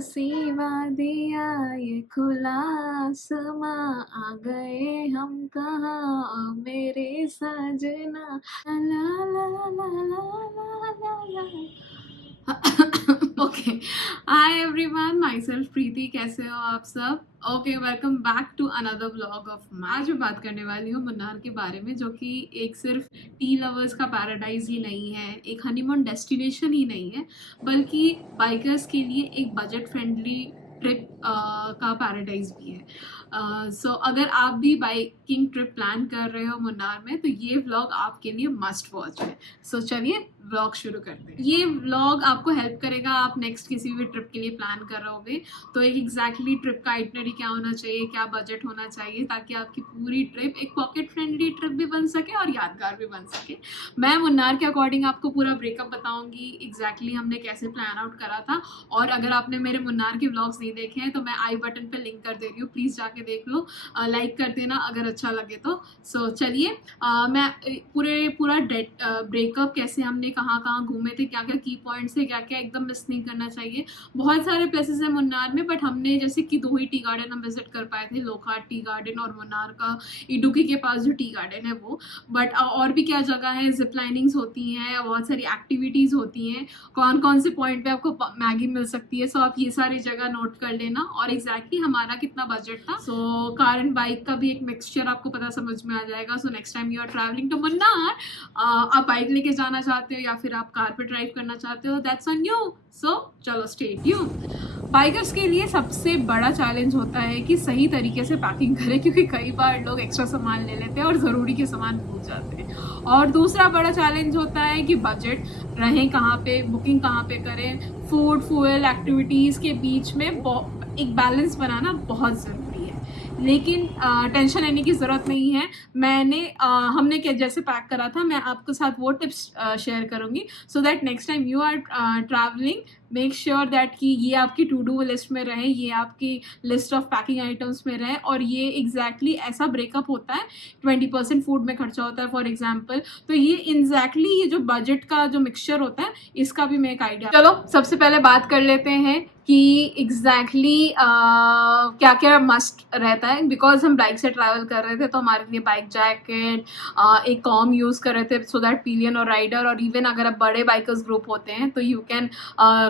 हसी वादियाँ ये खुला आसमां, आ गए हम कहाँ ओ मेरे सजना, ला ला ला ला ला ला ला। Okay, hi everyone, myself Preeti. कैसे हो आप सब? Okay, welcome back to another vlog of my. आज मैं बात करने वाली हूँ मुन्नार के बारे में, जो कि एक सिर्फ टी लवर्स का पैराडाइज ही नहीं है, एक हनीमून डेस्टिनेशन ही नहीं है, बल्कि बाइकर्स के लिए एक बजट फ्रेंडली ट्रिप का पैराडाइज भी है। सो अगर आप भी बाइकिंग ट्रिप प्लान कर रहे हो मुन्नार में, तो ये व्लॉग आपके लिए मस्ट वॉच है। सो चलिए व्लॉग शुरू करते हैं। ये व्लॉग आपको हेल्प करेगा, आप नेक्स्ट किसी भी ट्रिप के लिए प्लान कर रहे होगे तो एक एग्जैक्टली ट्रिप का आइटनरी क्या होना चाहिए, क्या बजट होना चाहिए, ताकि आपकी पूरी ट्रिप एक पॉकेट फ्रेंडली ट्रिप भी बन सके और यादगार भी बन सके। मैं मुन्नार के अकॉर्डिंग आपको पूरा ब्रेकअप बताऊंगी, एग्जैक्टली हमने कैसे प्लान आउट करा था। और अगर आपने मेरे मुन्नार के व्लॉग्स नहीं देखे हैं तो मैं आई बटन पे लिंक कर दे रही हूँ, प्लीज़ जाके देख लो, लाइक कर देना अगर अच्छा लगे तो। सो चलिए, मैं पूरा ब्रेकअप कैसे हमने कहाँ कहाँ घूमे थे, क्या क्या की पॉइंट्स थे, क्या क्या एकदम मिस नहीं करना चाहिए। बहुत सारे प्लेसेस हैं मुन्नार में, बट हमने जैसे कि 2 ही टी गार्डन हम विजिट कर पाए थे, लोखा टी गार्डन और मुन्नार का इडुक्की के पास जो टी गार्डन है वो। बट और भी क्या जगह है, जिप लाइनिंग्स होती हैं, बहुत सारी एक्टिविटीज़ होती हैं, कौन कौन से पॉइंट पे आपको मैगी मिल सकती है। सो आप ये सारी जगह नोट कर लेना। और एग्जैक्टली हमारा कितना बजट था, सो कार एंड बाइक का भी एक मिक्सचर आपको पता समझ में आ जाएगा। So next time you are travelling to Munnar, आप बाइक लेके जाना चाहते हो या फिर आप कार पे ड्राइव करना चाहते हो, दैट्स ऑन यू। सो चलो स्टे ट्यून्ड। बाइकर्स के लिए सबसे बड़ा चैलेंज होता है कि सही तरीके से पैकिंग करें, क्योंकि कई बार लोग एक्स्ट्रा सामान ले लेते हैं और ज़रूरी के सामान भूल जाते हैं। और दूसरा बड़ा चैलेंज होता है कि बजट रहें कहाँ पे, बुकिंग कहाँ पे करें, फूड फ्यूल एक्टिविटीज़ के बीच में एक बैलेंस बनाना बहुत ज़रूरी है। लेकिन टेंशन लेने की ज़रूरत नहीं है। हमने क्या जैसे पैक करा था, मैं आपके साथ वो टिप्स शेयर करूँगी, so that next time you are travelling, make sure that कि ये आपकी टू डू लिस्ट में रहे, ये आपकी लिस्ट ऑफ पैकिंग आइटम्स में रहे। और ये एग्जैक्टली ऐसा ब्रेकअप होता है, 20% फूड में खर्चा होता है फॉर एग्जाम्पल। तो ये एग्जैक्टली ये जो बजट का जो मिक्सचर होता है, इसका भी मैं एक आइडिया। चलो सबसे पहले बात कर लेते हैं कि एग्जैक्टली क्या क्या मस्ट रहता है। बिकॉज हम बाइक से ट्रैवल कर रहे थे तो हमारे लिए बाइक जैकेट, एक कॉम यूज़ कर रहे थे सो दैट पिलियन और राइडर, और इवन अगर आप बड़े बाइकर्स ग्रुप होते हैं तो you can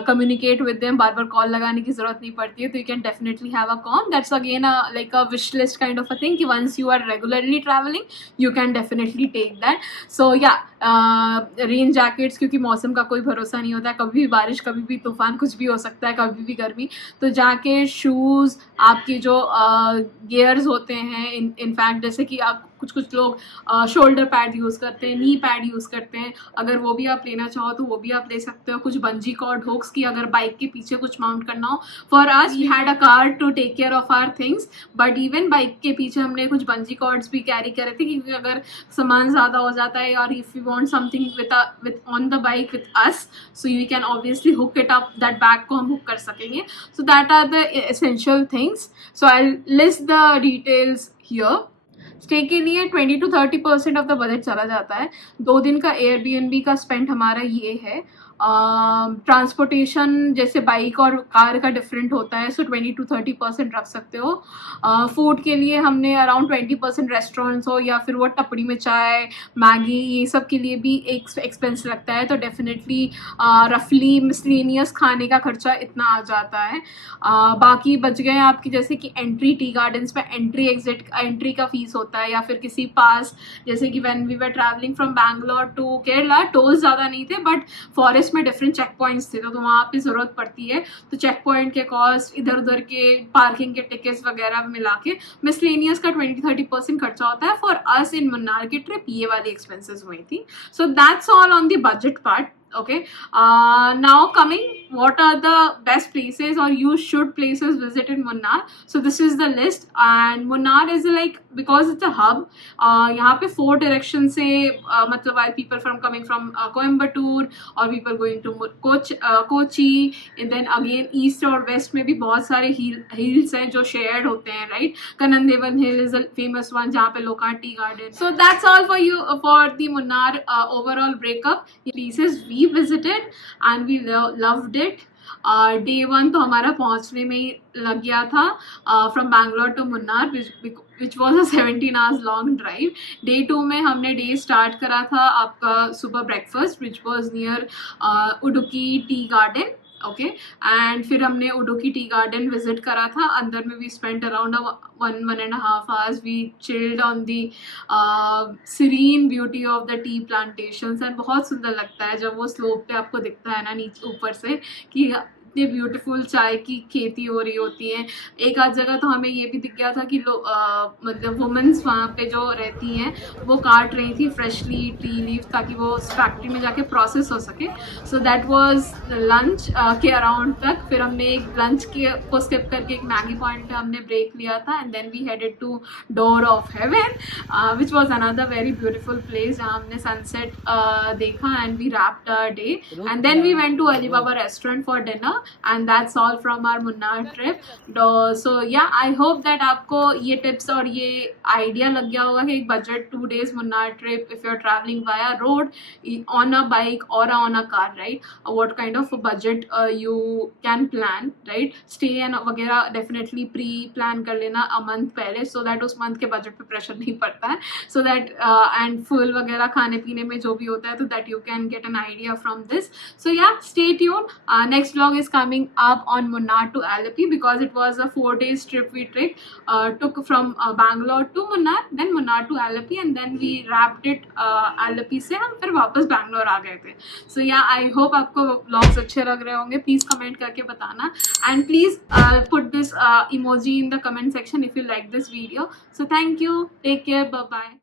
communicate with them, बार बार कॉल लगाने की जरूरत नहीं पड़ती है, तो you can definitely have a comm. That's again like a wish list kind of a thing कि once you are regularly travelling you can definitely take that. सो या रेन जैकेट्स, क्योंकि मौसम का कोई भरोसा नहीं होता है, कभी भी बारिश, कभी भी तूफान, कुछ भी हो सकता है, कभी भी गर्मी। तो जैकेट, शूज़, आपके जो गियर्स होते हैं, इनफैक्ट जैसे कि आप कुछ लोग शोल्डर पैड यूज़ करते हैं, नी पैड यूज़ करते हैं, अगर वो भी आप लेना चाहो तो वो भी आप ले सकते हो। कुछ बंजी कॉर्ड हुक्स की अगर बाइक के पीछे कुछ माउंट करना हो। For us we had a car to take care of our things, but even bike के पीछे हमने कुछ बंजी कॉर्ड्स भी कैरी करे थे, क्योंकि अगर सामान ज़्यादा हो जाता है और if you want something with on the bike with us, so you can obviously hook it up, that bag को हम हुक कर सकेंगे। So that are the essential things. So I list the details here. Stay के लिए 20 to 30% of the budget चला जाता है। 2 दिन का एयरबीएनबी का स्पेंड हमारा ये है। ट्रांसपोर्टेशन जैसे बाइक और कार का डिफरेंट होता है, सो 20 to 30% रख सकते हो। फूड के लिए हमने अराउंड 20% रेस्टोरेंट्स हो या फिर वो टपड़ी में चाय, मैगी, ये सब के लिए भी एक एक्सपेंस लगता है, तो डेफिनेटली रफली मिसलेनियस खाने का खर्चा इतना आ जाता है। बाकी बच गए आपकी जैसे कि एंट्री, टी गार्डन्स में एंट्री एग्जिट एंट्री का फीस होता है, या फिर किसी पास, जैसे कि when we were travelling from Bangalore to Kerala, tolls ज़्यादा नहीं थे, बट फॉरेस्ट में डिफरेंट चेक पॉइंट्स थे, तो वहाँ पे ज़रूरत पड़ती है। तो चेक पॉइंट के कॉस्ट, इधर उधर के पार्किंग के टिकट्स वगैरह मिला के मिसलेनियस का 20-30% खर्चा होता है। फॉर अस इन मुन्नार की ट्रिप ये वाली एक्सपेंसेस हुई थी। So that's all on the budget part. Okay, now coming, what are the best places or you should places visit in Munnar? So this is the list, and Munnar is like, because it's a hub, यहाँ पे 4 direction से मतलब while people coming from Coimbatore, or people going to Kochi, and then again east और west में भी बहुत सारे hills हैं जो shared होते हैं, right? Kanandevan Hill is a famous one जहाँ पे लोका tea garden. So that's all for you for the Munnar overall breakup. Places we visited and we loved it. Day 1 तो हमारा पहुंचने में ही लग गया था from Bangalore to Munnar, which was a 17 hours long drive. Day 2 में हमने डे स्टार्ट करा था आपका सुबह breakfast which was near Idukki tea garden, okay. And फिर हमने उडुकी टी गार्डन विजिट करा था, अंदर में we spent around 1.5 hours, we chilled on the serene beauty of the tea plantations. And बहुत सुंदर लगता है जब वो स्लोप पे आपको दिखता है ना नीचे ऊपर से कि इतनी ब्यूटीफुल चाय की खेती हो रही होती है। एक आध जगह तो हमें ये भी दिख गया था कि मतलब वुमेन्स वहाँ पे जो रहती हैं वो काट रही थी फ्रेशली टी लीव ताकि वो उस फैक्ट्री में जाके प्रोसेस हो सके। सो दैट वाज लंच के अराउंड तक। फिर हमने एक लंच के को स्किप करके एक मैगी पॉइंट पे हमने ब्रेक लिया था and then we headed to door of heaven which was another very beautiful place जहाँ हमने सनसेट देखा and we wrapped our day and then we went to Alibaba restaurant for dinner and that's all from our Munnar trip. So yeah I hope that आपको ये tips और ये idea लग गया होगा कि एक budget 2 days Munnar trip if you are travelling via road on a bike or on a car, right? What kind of a budget you can plan, right? Stay and वगैरह definitely pre-plan कर लेना a month पहले, so that उस month के budget पे pressure नहीं पड़ता है, so that and fuel वगैरह खाने पीने में जो भी होता है, तो that you can get an idea from this. So yeah, stay tuned. Next vlog is coming up on Munnar to Alleppey because it was a 4 days trip we took from Bangalore to Munnar, then Munnar to Alleppey, and then we wrapped it Alleppey से हम फिर वापस बैंगलोर आ गए थे। सो yeah I hope आपको vlogs अच्छे लग रहे होंगे, प्लीज कमेंट करके बताना and please put this emoji in the comment section if you like this video. So thank you, take care, bye bye.